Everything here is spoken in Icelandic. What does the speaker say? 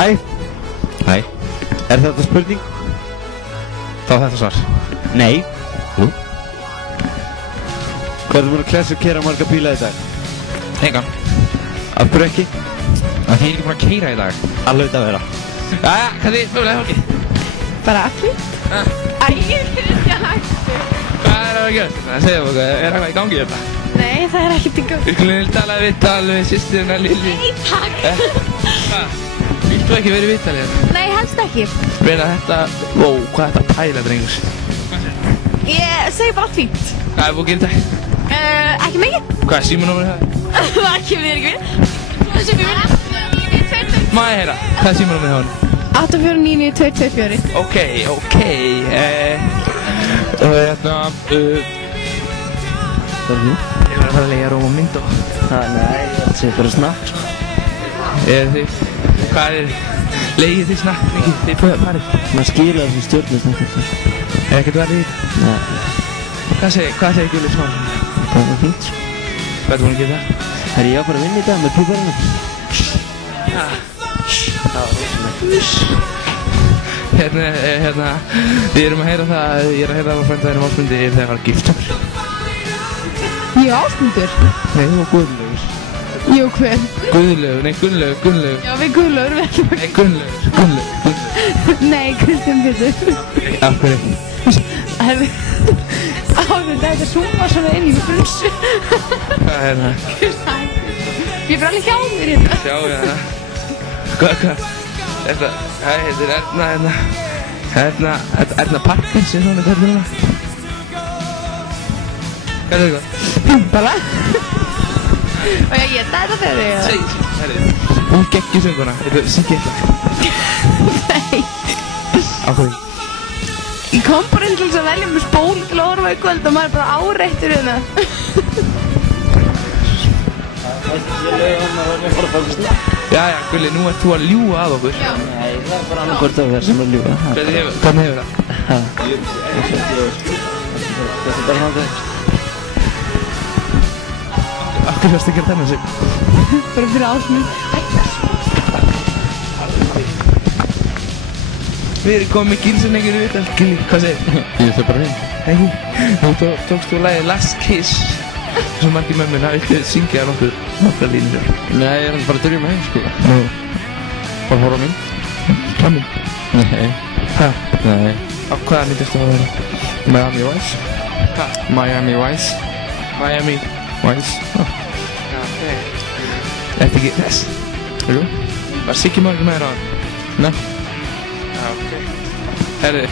Hæ. Hæ. Er þetta spurning? Þá þetta svar. Nei. Jú. Hvað er þú búin að kera marga bíla í dag? Engan. Af hverju ekki? Það er ekki búin að keyra í dag. Alveg þetta að vera. Jæja, hvað þið mögulega fólki? Bara allir? Æ, ég er ekki að hægt. Hvað er það að gera? Það segja okkur, er eitthvað í gangi þetta? Nei, það er ekkert í gangi. Við skulum tala við systurina Lilli. Nei, takk. Hvað? Viltu ekki verið viðtalið þetta? Nei, helst ekki. Meina þetta, hvað er þetta pæla, drengur? Ég segi bara fínt. Hvað er búin að gera þetta? Ekki mikið. Hvað er símanúmerið það? Það kemur ekki við. Það sem ég vil. Má ég heyra? Hvað er símanúmerið það? 8499224. Ok. Og hérna, Það er þú? ég var að fara að leigja róm og mynd og... Nei, þetta sé bara snakk. Hvað er, leigið þið snakk mikið? Þið farið? Maður skilur þessu stjórnusnakk eftir. Er ekkert verið í þetta? Nei. Hvað segir Gulli Smál? Það var fínt. Hvað er þú búin að gera það? Herri, ég var bara að vinna í dag með púparinn. Það var rosalega. Hérna, við erum að heyra það, ég er að heyra það á frændaðinum Ásmundi þegar það var gift okkur. Ég Ásmundur. Nei, þú var Guðlaugur. Jú, hver? Gunnlaugur. Já, við Guðlaugur, við ekki Nei, Gunnlaugur. Nei, Kristján Pétur. Af hverju ekki? Þetta er súma svona inn í frunsu. Hvað er það? Ég er bara alveg hjá mér hérna. Sjá ég það. Hvað? Þetta er Erna Parkins, er svona, hvað er það? Hvað er það? Bara. Og ég geta þetta fyrir þig. Segð, herrið. Hún geggjur sönguna. Þetta er Siggi eitthvað. Nei. Á hverju? Ég kom bara inn til þess að velja með spól til að horfa í kvöld og maður er bara áreittur hérna. Jæja, Gulli, nú ert þú að ljúga að okkur. Já. Nei, það er bara annað hvort að vera sem að ljúga. Hvernig hefur það? Þetta er bara náttúrulega. Af hverju varst að gera þennan sig? Bara fyrir Ásmund. Við erum komið með gilsarnengir í viðtal. Gilli, hvað segir? Ég þau bara heim. Nei, nú tókst þú lagið Last Kiss. Svo margir með mér, viltu syngja nokkra línur? Nei, ég er bara að dröma heim, sko. Nú. Bara horfa á mynd. Hvað mynd? Nei. Hvað? Nei. Á hvaða mynd ertu að vera? Miami Vice. Hvað? Miami Vice. Miami Vice. Já, ok. Þetta ekki þess? Jú. Var Siggi Margur með þér á hann? Nei. Já, ok. Herri,